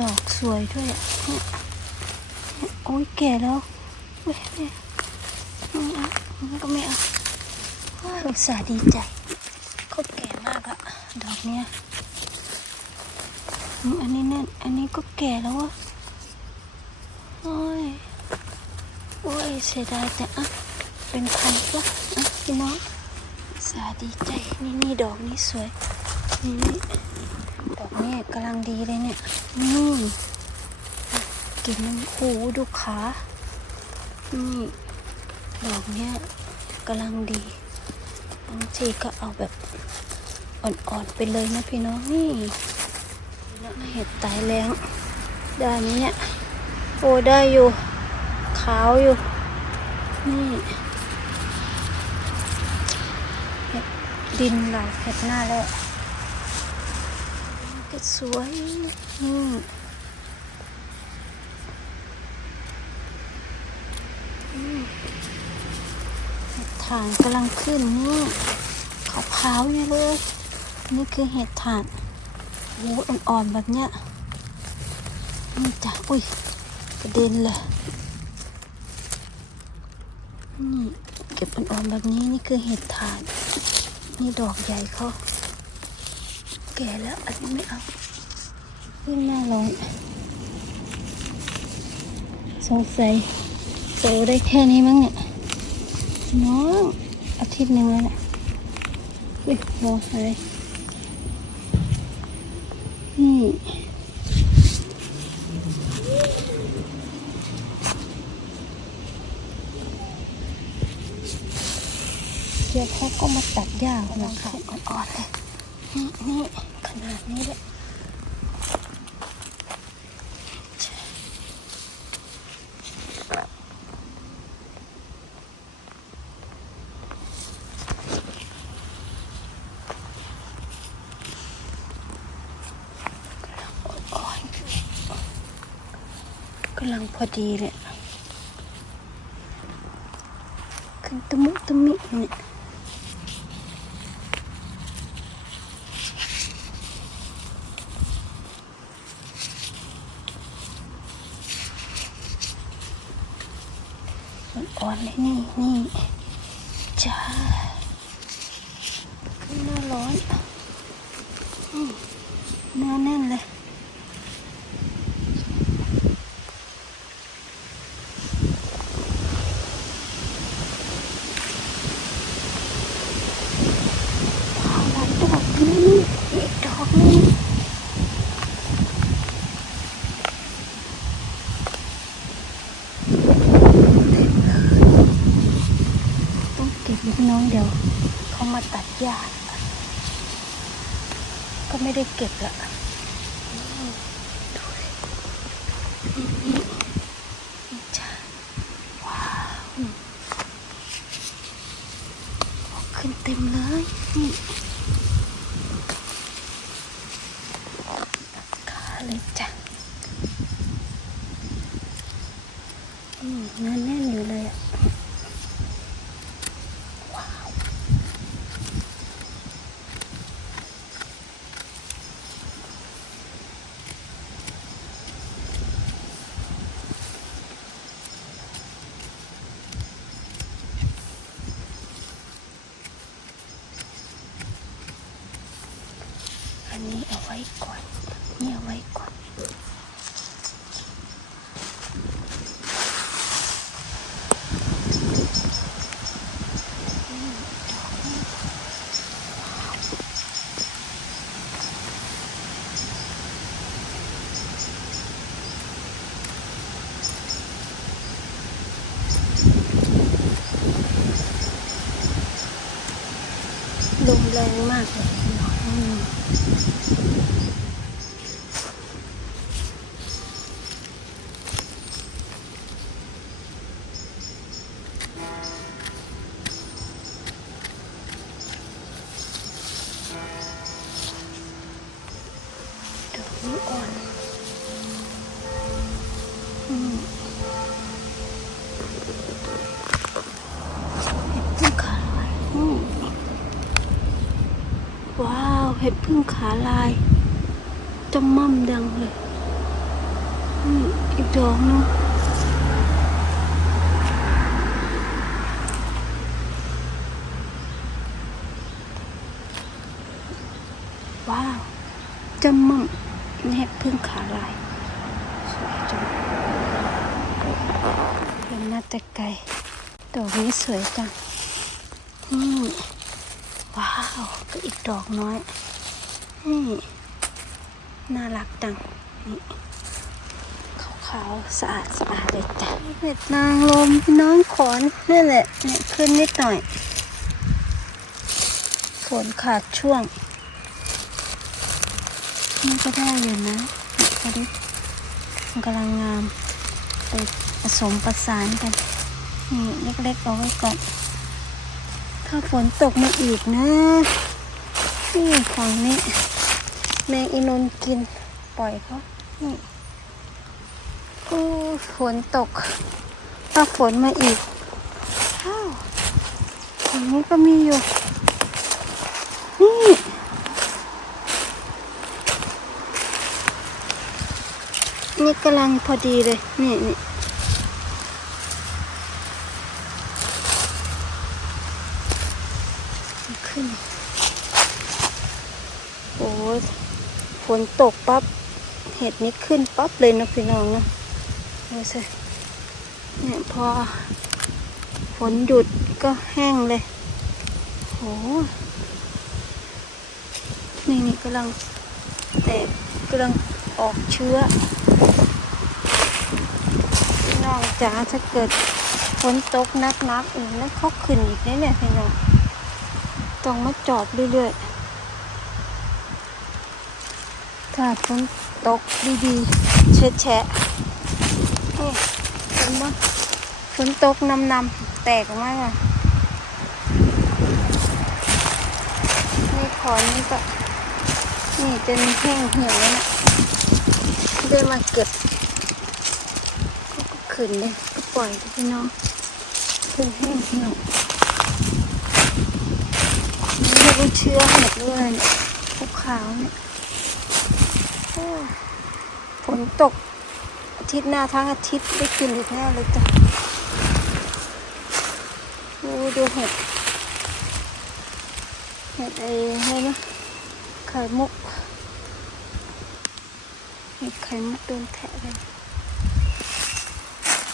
ดอกสวยด้วยอะเนี่ยเนี่ยโอ้ยแก่แล้วเว้ยแม่ไม่เอามันก็ไม่เอาว้าอุตส่าดีใจเขาแก่มากอะดอกเนี้ยอันนี้เนี่ยอันนี้ก็แก่แล้วอะโอ้ยโอ้ยเสียดายแต่อะเป็นพันปะอะพี่น้องสาดีใจนี่นี่ดอกนี้สวยนี่นี่ นี้กำลังดีเลยเนี่ย นี่ กินน้ำหูดูขานี่ดอกเนี้ยกำลังดีบางทีก็เอาแบบอ่อนๆไปเลยนะพี่น้องนี่แล้วเห็ดตายแรงได้ไหมเนี่ยโอ้ได้อยู่ ขาวอยู่ นี่เห็ดดินหลาเห็ดหน้าแล้ว ก็สวยนี่อืมเห็ดถ่านกำลังขึ้นนี่ขาวๆอยู่เลย นี่คือเห็ดถ่านโอ้อ่อนๆแบบเนี้ยนี่จ้ะอุ้ยกระเด็นเลยนี่เก็บอ่อนๆแบบนี้นี่คือเห็ดถ่าน นี่ดอกใหญ่เขา ก่แล้ว อันนี้ไม่เอาขึ้นหน้าร้อนสงสัยโตได้แค่นี้มั้งเนี่ย น้องอาทิตย์หนึ่งแล้วเนี่ยอุ้ยรออะไรนี่เดี๋ยวเขาก็มาตัดหญ้าของเราค่ะอ่อนๆเลย นี่ขนาดนี้เลยกำลังพอดีเลยขึ้นตะมุตะมิเนี่ย อ่อนเลยนี่นี่จ้าขึ้นหน้าร้อนเนื้อแน่นเลยว้าวหลายดอกนี่อีกดอกนึงต้อง เก็บลูกน้องเดี๋ยวเขามาตัดหญ้าก็ไม่ได้เก็บละดูดินี่นี่จ้าว้าวออกขึ้นเต็มเลยนี่ขาเลยจ้ะอืมเนื้อแน่นอยู่เลยอะ ว้าว อั นนี้เอาไว้ก่อนนี่เอาไว้ก่อนลมแรงมากเลย เห็ดพึ่งขาลายจำม่ำดังเลยนี่อีกดอกนึงว้าวจำมั่งเห็ดพึ่งขาลายสวยจังเห็นมาแต่ไกลดอกนี้สวยจังนี่ว้าว ก็อีกดอกน้อย นี่น่ารักจังนี่ขาวๆสะอาดสะอาดเลยจ้ะเห็ดนางลมพี่น้องขอนนี่แหละเนี่ยขึ้นนิดหน่อยฝนขาดช่วงนี่ก็ได้อยู่นะนี่ก็ด้มันกำลังงามไปผสมประสานกันนี่เล็กๆเอาไว้ก่อน ถ้าฝนตกมาอีกนะ นี่ฝั่งนี้ แมงอีนนกิน ปล่อยเขานี่อู้ฝนตกถ้าฝนมาอีกอ้าวฝั่งนี้ก็มีอยู่ นี่นี่กำลังพอดีเลย นี่นี่ขึ้น โอ้ ฝนตกปั๊บเห็ดนี้ขึ้นปั๊บเลยนะพี่น้องนะดูสิเนี่ยพอฝนหยุดก็แห้งเลยโอ้นี่นี่กำลังแตกกำลังออกเชื้อพี่น้องจ๋าถ้าเกิดฝนตกนักนักๆอีกนั่นเขาขึ้นอีกแน่เนี่ยพี่น้องต้องมาจอบเรื่อยๆ ถ้าฝนตกดีๆ เช็ดแฉะนี่เห็นไหมฝนตกนำนำๆแตกออกมาอะนี่ขอนี่ก็ นี่จนแห้งเหี่ยวแล้วนะได้มาเก็บก็ขึ้นเลยก็ปล่อยพี่น้องขึ้นแห้งเหี่ยวนี่รียกว่าเชื้อเห็ดด้วยเนี่ยพวกขาวเนี่ย ฝนตกอาทิตย์หน้าทั้งอาทิตย์ได้กินอีกแน่เลยจ้ะโอ้ดูเห็ด เห็ดไอ้นี่นะไข่มุก เห็ดไข่มุกโดนแทะเลย